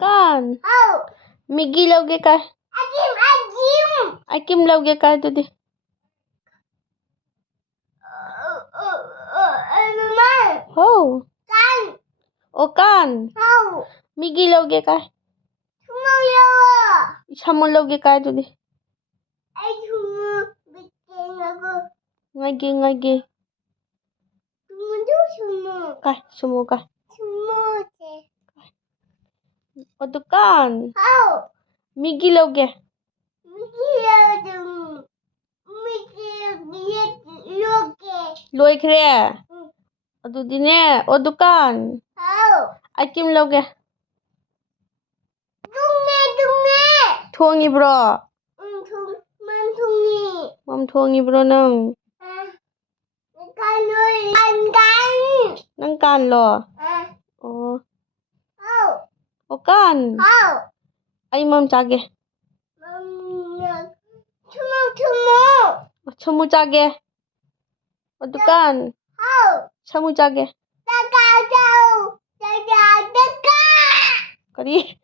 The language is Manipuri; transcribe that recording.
कान मिगी लावगे काय आयकीम लावगे काय तुझे हो ओ कान मिगी लावगे काय शामू लावगे काय तुझे ngaji ngaji काय sumo काय o dukan migi लावगे लोई खरे अदुदीने ओ दुकान आयकीम लावगे थोंगिब्रो 맘 थोंगिब्रो nang kan lo o kan ay mam chage chamu chage o dukan chamu chage kari